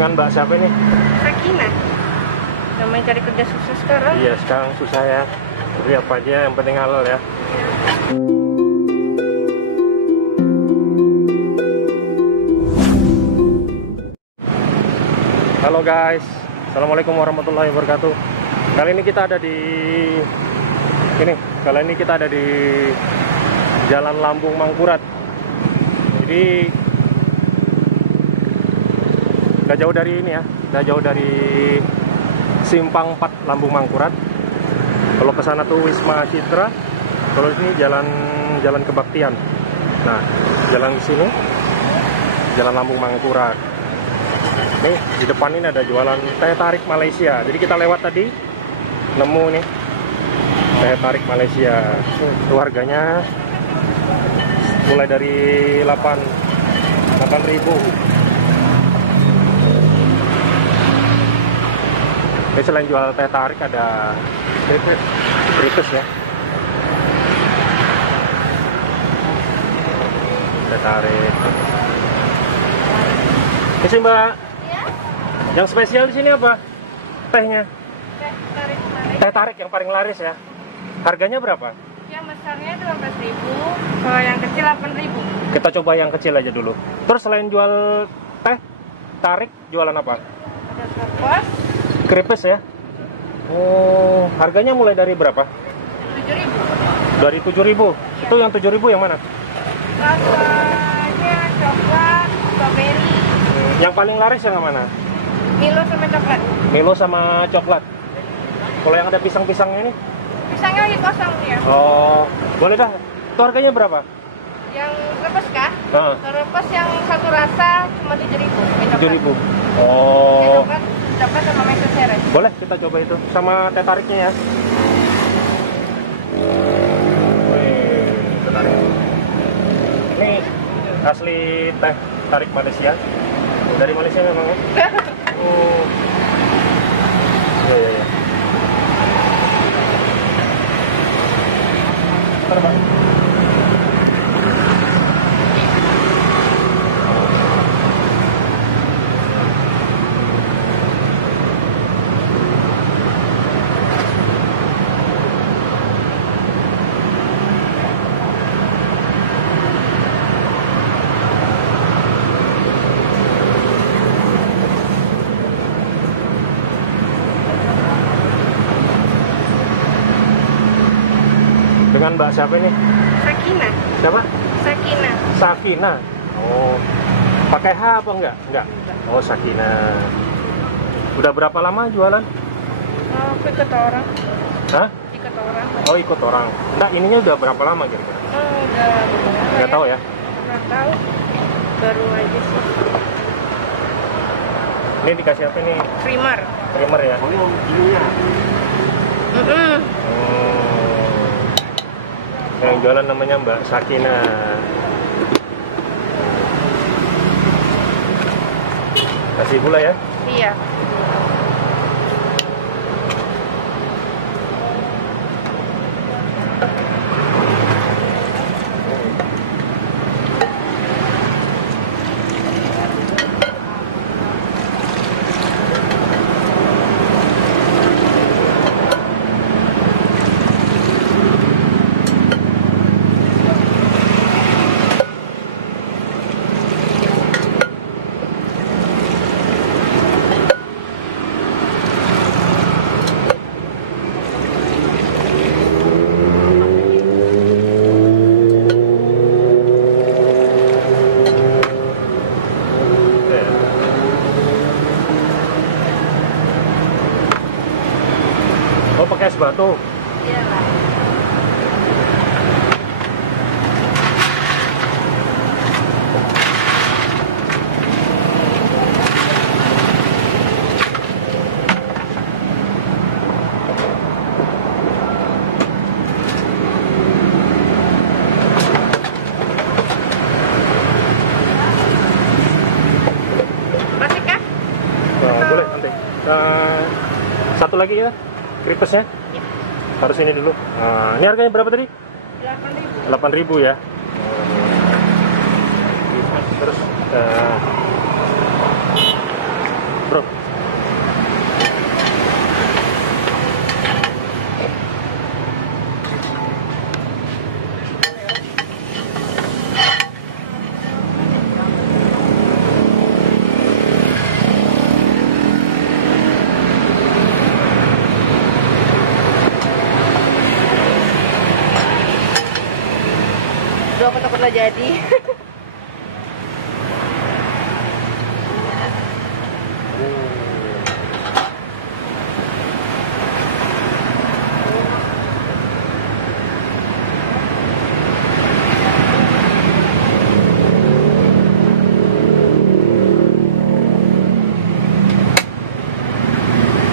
Dengan Mbak siapa ini? Sakinah. Namanya cari kerja susah sekarang. Iya, sekarang susah ya. Beli apa aja yang penting halal ya. Halo guys, assalamualaikum warahmatullahi wabarakatuh. Kali ini kita ada di Jalan Lambung Mangkurat. Jadi gak jauh dari ini ya, gak jauh dari Simpang 4 Lambung Mangkurat. Kalau ke sana tuh Wisma Citra, kalau ini jalan Kebaktian. Nah, jalan di sini Jalan Lambung Mangkurat. Nih di depan ini ada jualan teh tarik Malaysia. Jadi kita lewat tadi nemu nih teh tarik Malaysia. Itu harganya mulai dari 8.000. Ini selain jual teh tarik ada kritis ya. Teh tarik. Ini sih Mbak. Ya? Yang spesial di sini apa? Tehnya? Teh tarik Malaysia. Teh tarik yang paling laris ya. Harganya berapa? Yang besarnya 12.000, kalau yang kecil 8.000. Kita coba yang kecil aja dulu. Terus selain jual teh tarik, jualan apa? Ada kertas Kripes ya. Oh, harganya mulai dari berapa? 7.000. Dari 7.000. Iya. Itu yang 7.000 yang mana? Rasanya coklat, strawberry, Yang paling laris yang mana? Milo sama coklat. Milo sama coklat. Kalau yang ada pisang-pisangnya ini? Pisangnya lagi kosong ya. Oh, boleh dah. Itu harganya berapa? Yang repes kah? Nah, Repes yang satu rasa cuma 7.000. 7.000. Ya, Oh, coklat sama mayo seres. boleh kita coba itu sama teh tariknya ya. Wih, teh tarik. Ini asli teh tarik Malaysia. Dari Malaysia memang ya? Oh. Iya. Terbang. Dengan Mbak siapa ini? Sakinah. Siapa? Sakinah. Sakinah. Oh, pakai H apa enggak? Enggak. Oh, Sakinah. Udah berapa lama jualan? Oh, aku ikut orang. Hah? Ikut orang. Oh, ikut orang. Enggak, ininya udah berapa lama kira-kira? Oh, udah lama Nggak ya. tahu ya. Nggak tahu. Baru aja sih. Ini dikasih apa nih? Primer. Primer ya? Yang jualan namanya Mbak Sakinah. Kasih gula ya? Iya. Oh, pakai es batu. Iya lah. Masih kah? Nah, boleh nanti. Satu lagi ya, kripesnya. Ya. Harus ini dulu. Nah, ini harganya berapa tadi? 8.000. 8.000 ya. Terus aku takut nggak jadi.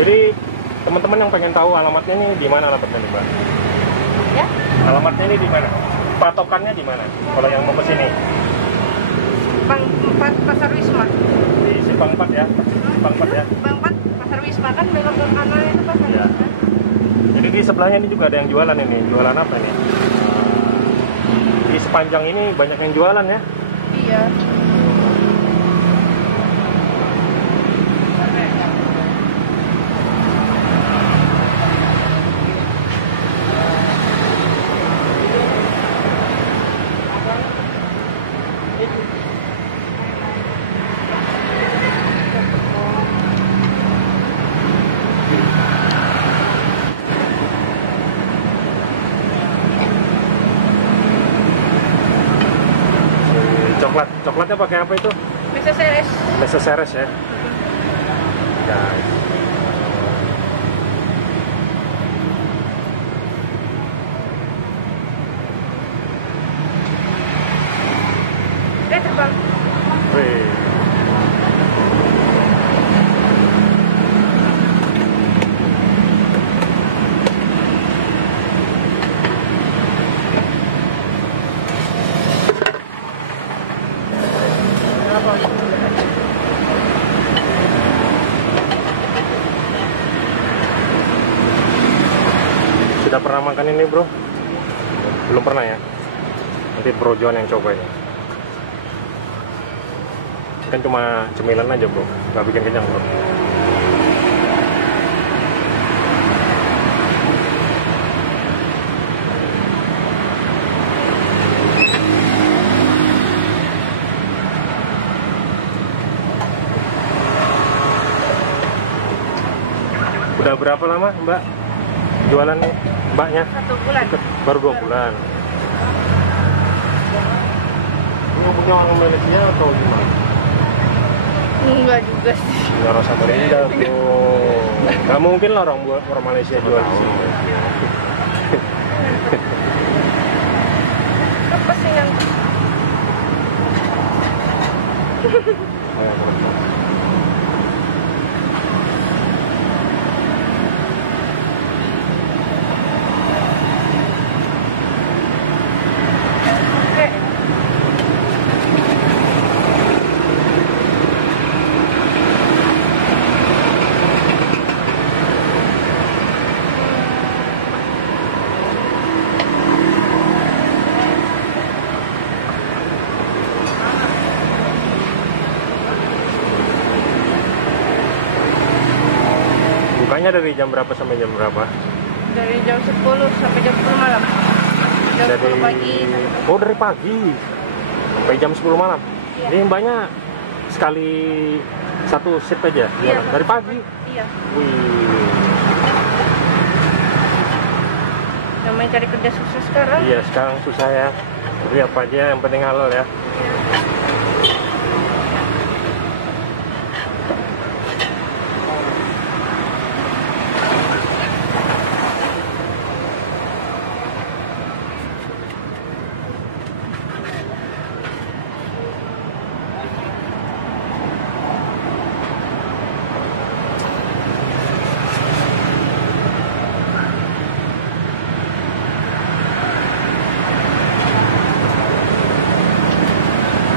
Jadi teman-teman yang pengen tahu alamatnya ini di mana alamatnya nih, Mbak? Ya? Alamatnya ini di mana? Patokannya di mana? Kalau yang mau ke sini? Bang 4 Pasar Wisma. Di Simpang 4 ya? Simpang 4 ya? Bang 4 Pasar Wisma kan belok ke kanan itu Pasar Iya. Wisma. Jadi di sebelahnya ini juga ada yang jualan ini. Jualan apa nih? Di sepanjang ini banyak yang jualan ya? Iya. Coklatnya pakai apa itu? Bisa seres. Meseseres ya? Guys. Terbang. Wih. Sudah pernah makan ini, bro? Belum pernah ya? Nanti bro John yang coba ini. Kan cuma cemilan aja, bro. Nggak bikin kenyang, bro. Udah berapa lama, Mbak? Jualan Mbaknya? 1 bulan. Baru 2 bulan. Ini punya orang Malaysia atau gimana? Enggak juga sih. Punya rasa Samarinda tuh. Nggak mungkin lah orang Malaysia jual di sini. Apa sih yang Bukanya dari jam berapa sampai jam berapa? dari jam 10 sampai jam 10 malam. Jam Dari 10 pagi. Oh, dari pagi sampai jam 10 malam. Iya. Ini banyak sekali satu shift aja. Iya, jualan. Dari pagi. Iya. Wih. Namanya cari kerja susah sekarang. Iya, sekarang susah ya. Tapi apa aja yang penting halal ya.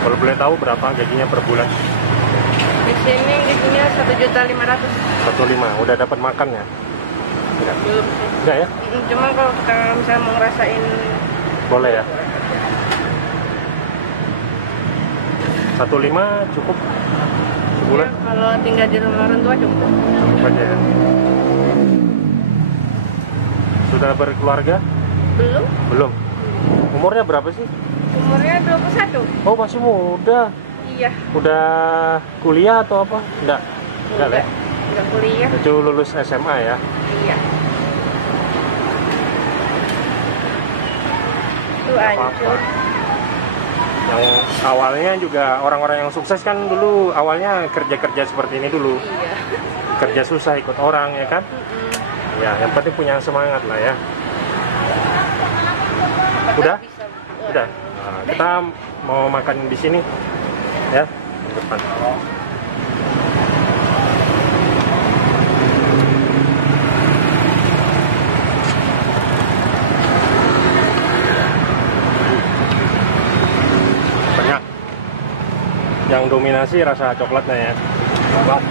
Kalau boleh tahu berapa gajinya per bulan? Di sini gajinya 1.500.000. 1,5. Udah dapat makan ya? Enggak. Belum sih. Enggak ya? Cuma kalau kita misalnya mau ngerasain Boleh ya? 1,5 cukup sebulan? ya, kalau tinggal di rumah orang tua cukup. Cukup aja ya? Sudah berkeluarga? Belum. Belum. Umurnya berapa sih? Umurnya 21. Oh, masih muda. Iya. Udah kuliah atau apa? Enggak. Enggak lah. Udah kuliah. Itu lulus SMA ya? Iya. Itu Nggak hancur. apa-apa. Yang awalnya juga orang-orang yang sukses kan dulu awalnya kerja-kerja seperti ini dulu. Iya. Kerja susah ikut orang ya kan. Ya, yang penting punya semangat lah ya. Udah? Udah. Nah, kita mau makan di sini ya, di depan. Banyak. Yang dominasi rasa coklatnya ya. Coklat.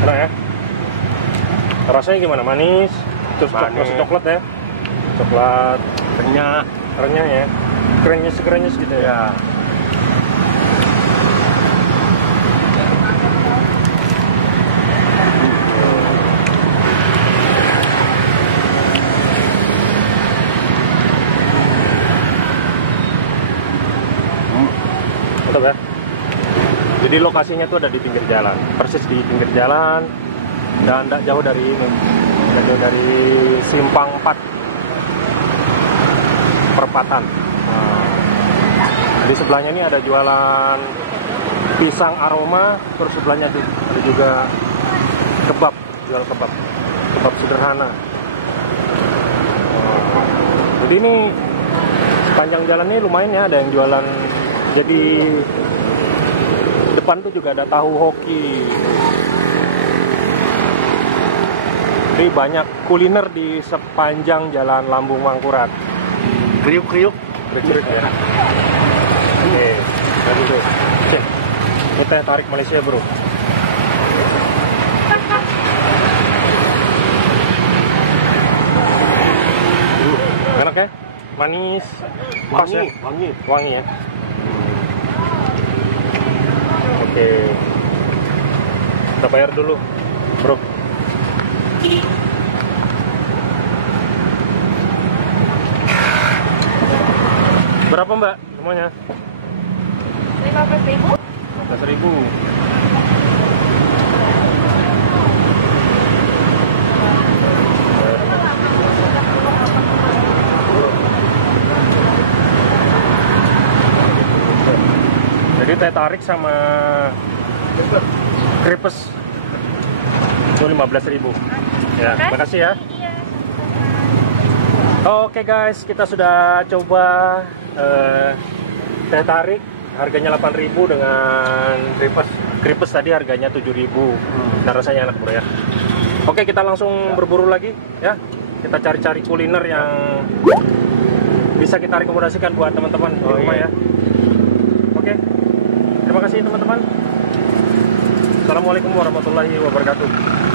Enak ya? Rasanya gimana? Manis? Terus Manis. coklat ya? Coklat Renyah. renyah ya? Krenyes gitu ya? Ya. Mantap ya? Jadi lokasinya tuh ada di pinggir jalan, persis di pinggir jalan, dan tidak jauh dari ini, tidak jauh dari Simpang 4 perempatan. Nah, di sebelahnya ini ada jualan pisang aroma, terus sebelahnya ada juga kebab, jual kebab sederhana. Jadi ini sepanjang jalan ini lumayan ya, ada yang jualan. Jadi depan tuh juga ada tahu hoki. Jadi banyak kuliner di sepanjang jalan Lambung Mangkurat. Kriuk-kriuk. Kriuk ya. Oke, nah dulu. Oke, ini teh tarik Malaysia bro. Enak ya? Manis, pas ya? Wangi ya. Oke, kita bayar dulu, bro. Berapa mbak semuanya? 15.000. 15.000. Jadi teh tarik sama kripes itu 15.000. Ya, makasih ya. Iya. Oke guys, kita sudah coba teh tarik, harganya 8.000 dengan kripes tadi harganya 7.000. Nah, rasanya enak bro ya. Oke, kita langsung berburu lagi ya. Kita cari-cari kuliner yang bisa kita rekomendasikan buat teman-teman di rumah ya. Oke, terima kasih teman-teman. Assalamualaikum warahmatullahi wabarakatuh.